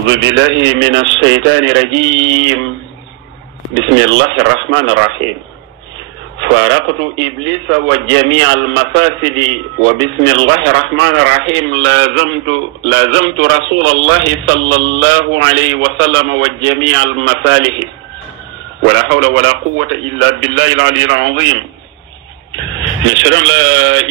أعوذ بالله من الشيطان الرجيم بسم الله الرحمن الرحيم فارقت إبليس وجميع المفاسد وبسم الله الرحمن الرحيم لازمت رسول الله صلى الله عليه وسلم وجميع المصالح ولا حول ولا قوة إلا بالله العلي العظيم نشهد أن لا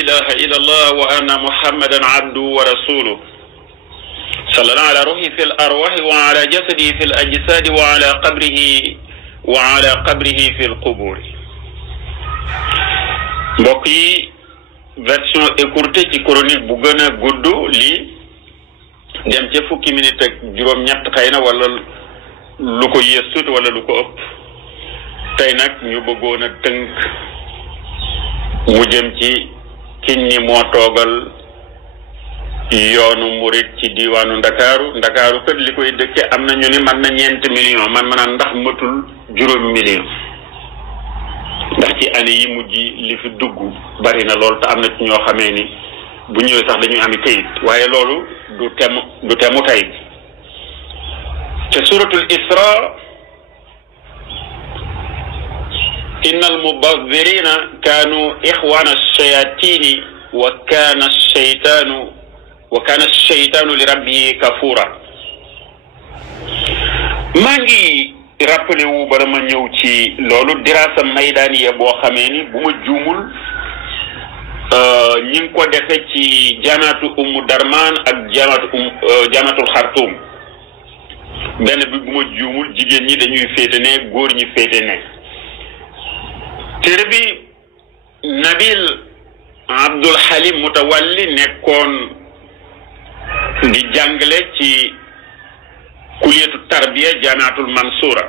إله إلا الله وأن محمدا عبده ورسوله صلى الله على روحه في الأرواح وعلى جسده في الأجساد وعلى قبره في القبور. mbokk yi version écourtée ci chronique bu gën a gudd lii dem ca fukki minute ak juróom-ñett xëy na wala lu ko yées tuuti wala lu ko ëpp tey nag ñu bëggoon a tënk mu jëm ci kiñ ni moo toogal yoonu murit ci diwaanu ndakaaru kët li koy dëkke am na ñu ni man na 4 millions man ma naan ndax matul 5 millions ndax ci année yi mujj li fi dugg bari na lool te am na ci ñoo xamee ni bu ñëwee sax dañuy ami kayit waaye loolu du temu tey ca suratul isra inna al mubazzirina kaanu ixwana ash-shayatini wa kana ash-shaytanu li rabbihi kafura maa ngi rappelé wu bara ma ñëw ci loolu dirasa maydaaniya boo xamee ni bu ma juumul ñi ngi ko defe ci jamaatu darman ak jamaatul xartum benn bi bu ma juumul jigéen ñi dañuy féete ne góor ñi féete ne téere bi Nabil Abdul Halim Mutawalli nekkoon di jàngale ci kuliyatu tarbiya jaamiatul Mansura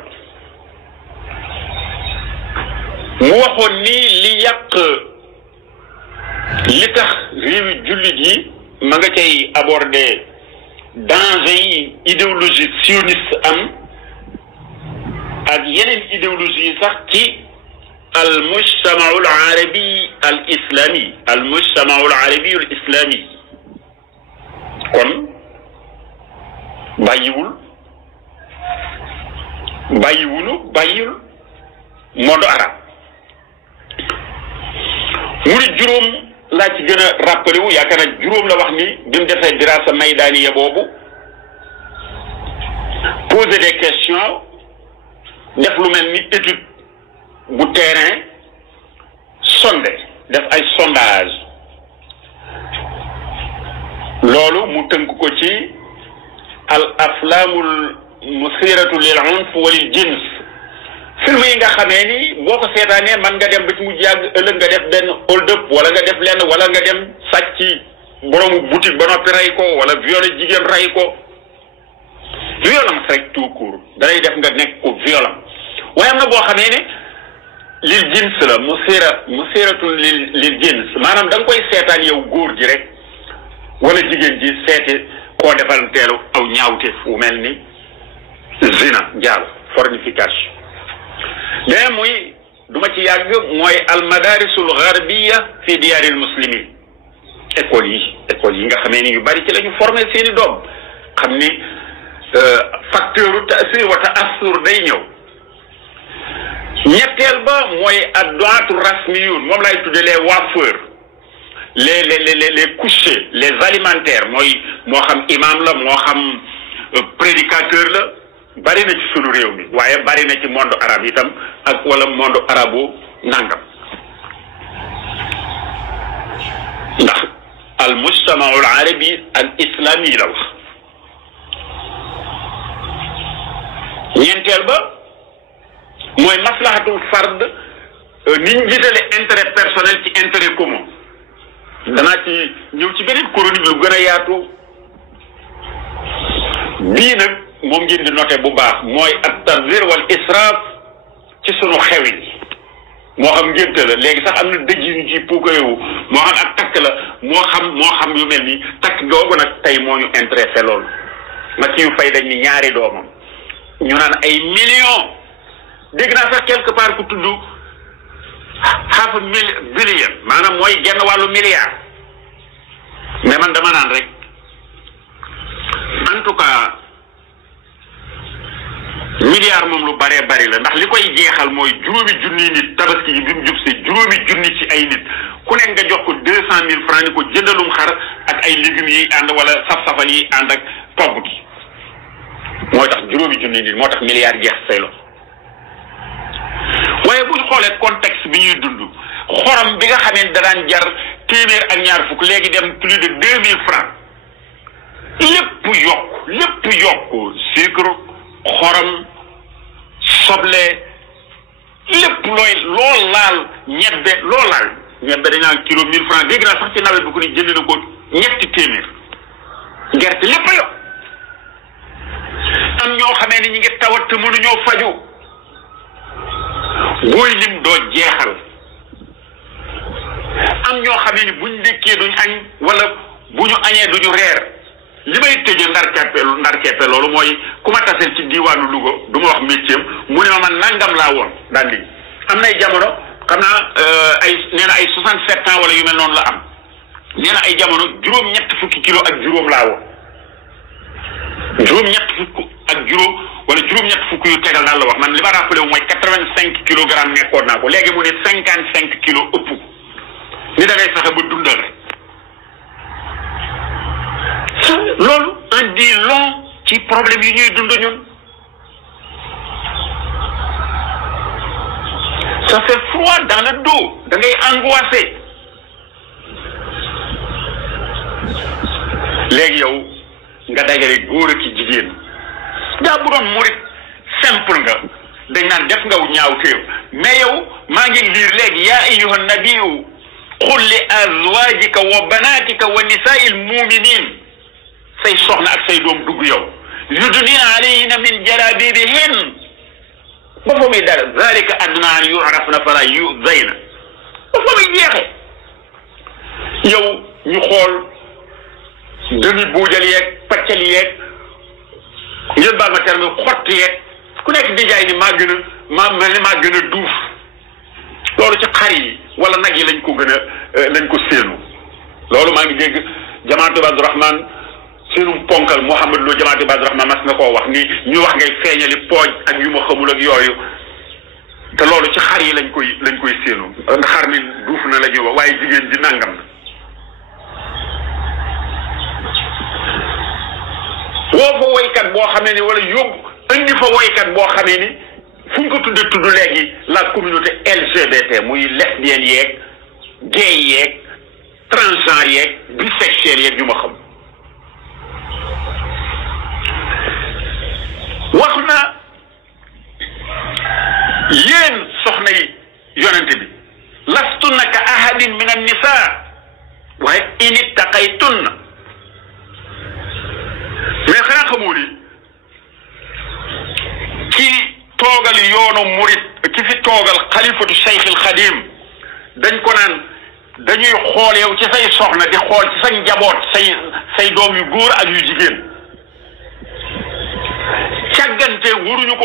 mu waxoon ni li yàq li tax réewi jullit yi ma nga cay aborder danger yi idéologie sioniste am ak yeneen idéologie yi sax ci al mujtamaul arabi al islami kon bàyyiwul monde arabe mu ni juróom laa ci gën a rappelé wu yaakaar naa juróom la wax ni bi mu defee dirasa maydaaniya boobu poser des questions def lu mel ni étude bu terrain sondé def ay sondage loolu mu tënk ko ci al aflamul musiratu lil unf walil jins film yi nga xamee ni boo ko seetaanee man nga dem ba ci mujj yàgg ëllëg nga def benn hold up wala nga def lenn wala nga dem sàcc boroomu boutique ba noppi rey ko wala violé jigéen rey ko violence rek tout court dalay def nga nekk ko violent waaye am na boo xamee ne lil jins la musiratu lil jins maanaam da nga koy seetaan yow góor gi rek wala jigéen ji seeti koo defal teelu aw ñaawte fu mel ni zina jaal fornication mais muy duma ci yàgg mooy almadarisul garbiya fi diyaaril muslimin école yi nga xamee ni yu bari ci la ñu formé seeni doom xam ni facteur tasir wa ta'assur day ñëw ñetteel ba mooy adduatu rasmiyun moom lay tudde les waffeurs les couchers les alimentaires mooy moo xam imam la moo xam prédicateur la bari na ci sunu réew mi waaye bari na ci monde arabe itam ak wala monde arabo nangam ndax al mujtamaul arabi al islami la wax ñeenteel ba mooy maslahatul fard ni ñu gisale intérêt personnel ci intérêt commun danaa ci ñëw ci beneen chronique lu gën a yaatu bii nag moom ngeen di noté bu baax mooy at tabzir wal israaf ci sunu xew yi moo xam ngénte la léegi sax am na dëj yu ñu ci puukarewu moo xam ak takk la moo xam yu mel ni takk googu nag tey moo ñu intéressé loolu ma ci yu fay dañ ni ñaari doomam ñu naan ay millions dégg naa sax quelque part ku tudd half billion maanaam mooy genn wàllu milliard mais man dama naan rek en tout cas milliard moom lu baree bari la ndax li koy jeexal mooy juróomi junni nit tabaski yi bi mu jub see juróomi junni ci ay nit ku nekk nga jox ko 200,000 francs ni ko jëndalum xar ak ay légumes yi ànd wala saf-safal yi ànd ak togg gi mooy tax juróomi junni nit moo tax milliard jeex say lo waaye bu ñu xoolee contexte bi ñuy dund xorom bi nga xamee da daan jar téeméer ak ñaar fukk léegi dem plus de 2,000 francs lépp yokku sucre xorom soble lépp loo laal ñebbe dañ naan kilo 1,000 francs dégg naa sax ci nawet bi ku ni jënd na ko ñetti téeméer gerte lépp a yokk am ñoo xamee ni ñi ngi tawat te mënuñoo faju booy lim doo jeexal am ñoo xamee ni buñ ndékkee duñ añ wala bu ñu añee duñu reer li may tëjee ndar keppe loolu mooy ku ma taseel ci diiwaanu Louga du ma wax métier mu ne ma man nangam laa woon daan di am nay jamono xam naa nee na ay 67 ans wala yu mel noonu la am nee na ay jamono juróom-ñett fukki kilo ak juróom laa woon juróom-ñett fukk ak juróom wala juróom-ñett fukk yu tegal daal la wax man li ma rappelé wu mooy 85 kilogrammes nekkoon naa ko léegi mu ne 55 kilos ëpp ni da ngay fexe ba dundal rek loolu en dit long ci problème yi ñuy dund ñun ça fait froid dans le dos da ngay angoissé léegi yow nga dajale góor ak jigéen daa bu doon murit simple nga dañ naan def nga ñaaw téew mais yow maa ngi liir léegi yaa ayyuha nabiyu qul li azwajika wa banatika wa nisaa'il mu'minin say soxna ak say doom dugg yow yudnina alayhinna min jalabibihin ba fa muy dara zalika adna an yu'rafna fala yu'zayna ba fa muy jeexe yow ñu xool demi buujal yeeg paccal yeeg ngeen baal ma terme xott yeeg ku nekk di jaay ni maa gën a duuf loolu ci xar yi wala nag yi lañ ko séenu loolu maa ngi dégg jamaatu Ibadu Rahman seenum ponkal Mouhamed Lo jamaatu Ibadu Rahman mas na koo wax ni ñu wax ngay feeñali pooj ak yu ma xamul ak yooyu te loolu ci xar yi lañ koy séenu nga xar mi duuf na la ñuy wax waaye jigéen ji nangam na woo fa woykat boo xamee ni wala yóbbu indi fa woykat boo xamee ni fu ñu ko tudd léegi la communauté LGBT muy lesbienne yeeg gay yeeg transgenre yeeg bisexuel yeeg yu ma xam wax na yéen soxna yi yonente bi lastunna ka ahadin min an-nisa waaye in ittaqaytunna mais xanaa xamoo ni ci toogal yoonu murit ki fi toogal xalifatu Cheikh al Xadim dañ ko naan dañuy xool yow ci say soxna di xool ci sa njaboot say doom yu góor ak yu jigéen càggante waruñu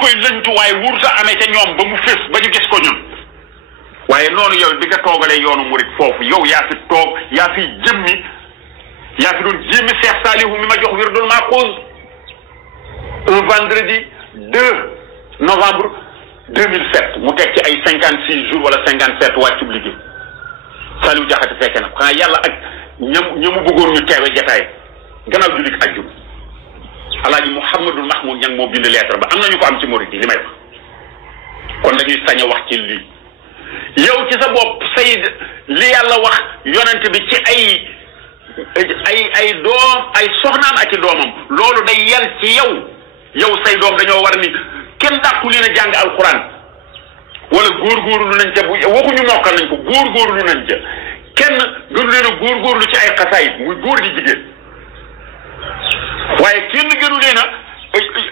koy lëntu waaye wuru sa amee ca ñoom ba mu fés ba ñu gis ko ñun waaye noonu yow bi nga toogalee yoonu murit foofu yow yaa fi toog yaa fi jëmmi yaa fi doon jéemi Cheikh Salihu mi ma jox wirdul Maxuus un vendredi 2 novembre 2007 mu teg ci ay 56 jours wala 57 wàccub liggéey Saliou Diakhaté fekke na xanaa yàlla ak ñamu bëggoon ñu teewe jataay gannaaw jullit ajjum alaaji Mouhamadul Mahmoud Ñang moo bind lettre ba am nañu ko am ci murid yi li may wax kon dañuy sañ a wax ci lii yow ci sa bopp say li yàlla wax yonent bi ci ay doom ay soxnaam ak i doomam loolu day yal ci yow say doom dañoo war ni kenn dàqu leen a jàng alquran wala góorgóorlu nañ ca bu waxuñu mokkal nañ ko góorgóorlu nañ ca kenn gënu leen a góorgóorlu ci ay xasaayit muy góor di jigéen waaye kenn gënu leen a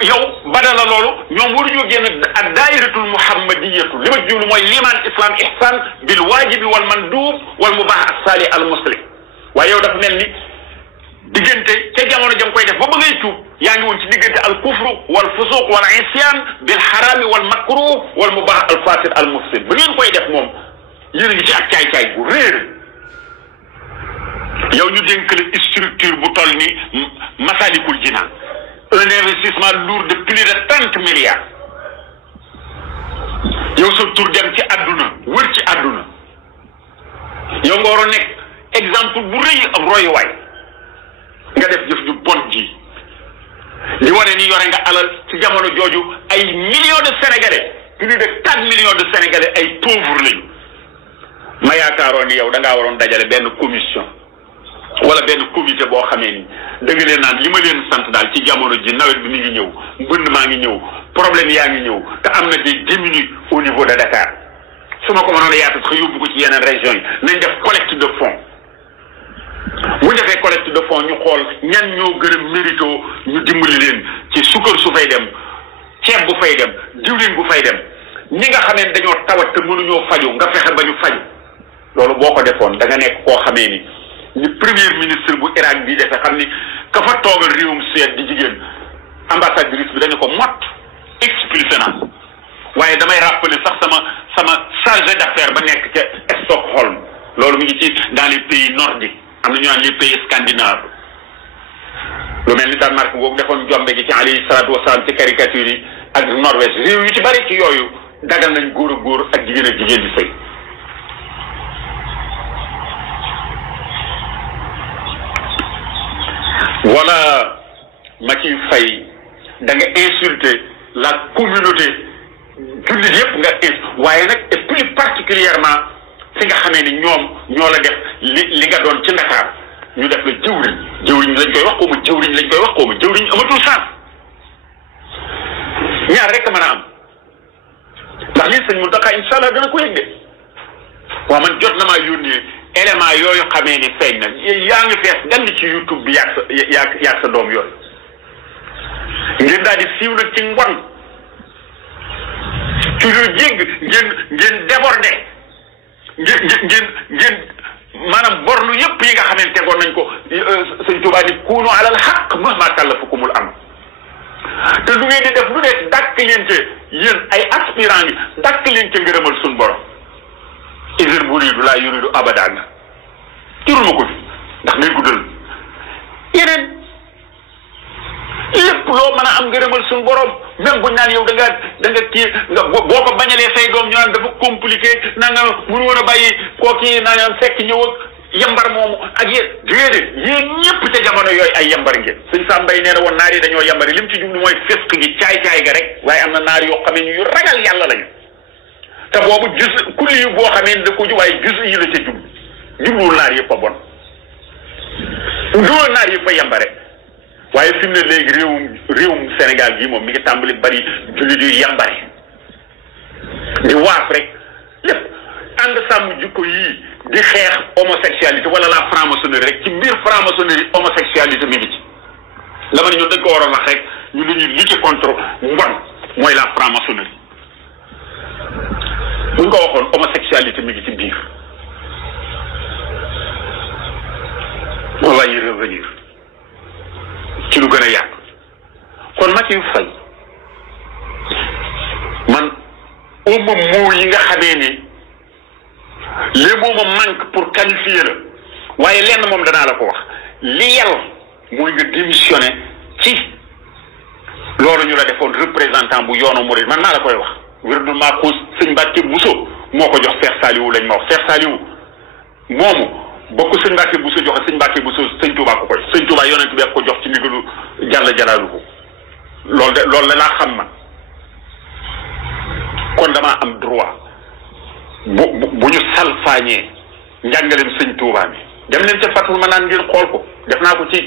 yow badala loolu ñoom waruñoo génn ak daayiratul muhammadiyatu li ma jublu mooy liman islam ihsan bil waajibi wal mandub wal mubah as-salih al muslim waaye yow dafa mel ni diggante ca jamono jam koy def ba ba ngay tuub yaa ngi woon ci diggante al kufru wal fusuq wal isyan bil xaraami wal makruh wal mubah al fasid al mufsid ba ngeen koy def moom yéen a ngi ci ak caay-caay bu réer yow ñu dénk la structure bu toll ni Masalikul Jinaan un investissement lourd de plus de 30 milliards yow sa tur dem ci àdduna wër ci àdduna yow nga waroon nekk exemple bu rëy ab royuwaay nga def jëf ju bon ji li wane ni yore nga alal ci jamono jooju ay millions de sénégalais plus de 4 millions de sénégalais ay pauvres lañu ma yaakaaroon ni yow da ngaa waroon dajale benn commission wala benn comité boo xamee ni da nga leen naan li ma leen sant daal ci jamono ji nawet bi mi ngi ñëw mbënd maa ngi ñëw problème yaa ngi ñëw te am na des diminués au niveau de Dakar su ma ko mënoon a yaatu sax yóbbu ko ci yeneen régions yi nañ def collecte de fonds bu ñu defee collecte de fonds ñu xool ñan ñoo gën a mérito ñu dimbali leen ci sukkar su fay dem ceeb bu fay dem diwlin bu fay dem ñi nga xamee dañoo tawat te mënuñoo faju nga fexe ba ñu faju loolu boo ko defoon da nga nekk koo xamee ni premier ministre bu Irak bi defee xam ni ka fa toogal réewum Suède di jigéen ambassadrice bi dañu ko mot expulsé na waaye damay rappeler sax sama chargé d'affaires ba nekk ca Stockholm loolu mi ngi ci dans les pays nordiques am na ñu naan les pays scandinaves lu mel ni Danemark boobu defoon jombe gi ci alayhi salaatu wasalaam ci caricature yi ak Norvège réew yu ci bari ci yooyu dagal nañ góor a góor ak jigéen di sëy wala ma ciy fay da nga insulter la communauté jullit yëpp nga waaye nag et plus particulièrement fi nga xamee ni ñoom ñoo la def li nga doon ci Ndakaar ñu def la jëwriñ lañ koy wax xawma jëwriñ amatul sens ñaar rek mën a am ndax lii sëñ Mountakha incha allah dana ko yëg de waaw man jot na maa yónnee élément yooyu xamee ni feeñ na yaa ngi fees gan ci YouTube bi yaag sa doom yooyu ngeen daal di siiw nag ci ngwan ci lu jégg ngeen débordé ngeen maanaam borlu yëpp yi nga xamante tegoon nañ ko sëñ Tuubaa ni kuunu alal xaq mahma kallafakumul am te lu ngeen di def lu nekk dàkk leen ca yéen ay aspirant yi dàkk leen ca ngërëmal suñ borom isin buridu laa yuridu abada nga turul ma ko fi ndax ngay guddal yeneen lépp loo mën a am ngërëmal suñ borom même buñ naan yow da nga kii nga boo ko bañalee say doom ñu naan dafa compliqué naa nga mënu woon a bàyyi kooki naa nga fekk ñëw ak yambar moomu ak yéen déedéet yéen ñëpp ca jamono yooyu ay yambar ngeen sëñ Sam Mbaye nee na woon naar yi dañoo yambari lim ci jublu mooy fisq gi caay-caay ga rek waaye am na naar yoo xamee ñu ragal yàlla lañu te boobu kulli yu boo xamee da ko ju waaye yi la ca jubluwul naar yëpp a bon duwul naar yëpp a yambare waaye fi mu ne léegi réewum Sénégal gii moom mi ngi tàmbali bari jullit yu yambare di waaf rek lépp ànd sàmm jikko yii di xeex homosexualité wala la franc-maçonnerie rek ci biir franc-maçonnerie homosexualité mi ngi ci la ma ne ñun dañ ko waroon wax rek ñu lu ñuy lutter contre mbon mooy la franc-maçonnerie buñ ko waxoon homosexualité mi ngi ci biir on va y revenir ci lu gën a yàgg kon Mathieu Faye man uma moo yi nga xamee ni les mots me manquent pour qualifier la waaye lenn moom danaa la ko wax li yàlla mooy nga démissionné ci loolu ñu la defoon représentant bu yoonu Mouride man maa la koy wax wirdul maa ko sëñ Mbacke Bousso moo ko jox Cheikh Saliou lañ ma wax Cheikh Saliou moomu bokk sëñ Mbacke Bousso joxe sëñ Mbacke Bousso sëñ Touba ko koy sëñ Touba yonent bi ko jox ci ndigalu Jalla Jalaaluhu loolu la laa xam man kon damaa am droit bu ñu salfaañee njàngaleem sëñ Touba mi dem leen ca Fatul Manaan ngeen xool ko def naa ko ci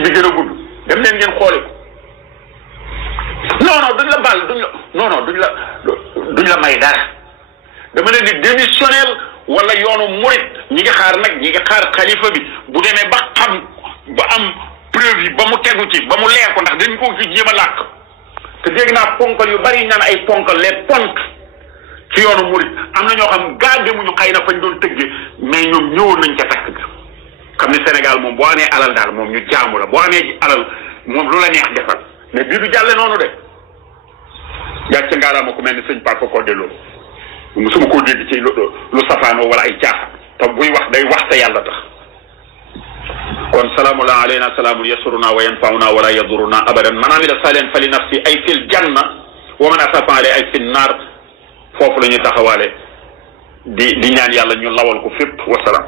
bi gën a gudd dem leen ngeen xoole ko non duñ la baal duñ la may dara dama leen di démissionnel wala yoonu murit ñi ngi xaar nag ñi ngi xaar xalifa bi bu demee ba xam ba am preuve yi ba mu tegu ci ba mu leer ko ndax dañ ko ci jéem a làkk te dégg naa ponkal yu bari naan ay ponkal les ponk ci yoonu murit am na ñoo xam gaa demuñu xëy na fañ doon tëgge mais ñoom ñëwoon nañ ca fekk xam ni Sénégal moom boo amee alal daal moom ñu jaamu la boo amee alal moom lu la neex defal mais bii du jàlle noonu de gàcce ngaalaama ko mel ni sëñ Papa ko delloo musuma koo dégg ci lu safaanoo wala ay caaxaan te buy wax day wax te yàlla tax kon salaamun alayna salaamun yasuruna wa yanfauna wala yaduruna abadan man amila salihan fali nafsi ay fil janna wa man asafa ale ay fi naar foofu la ñuy taxawaale di ñaan yàlla ñu lawal ko fépp wasalaam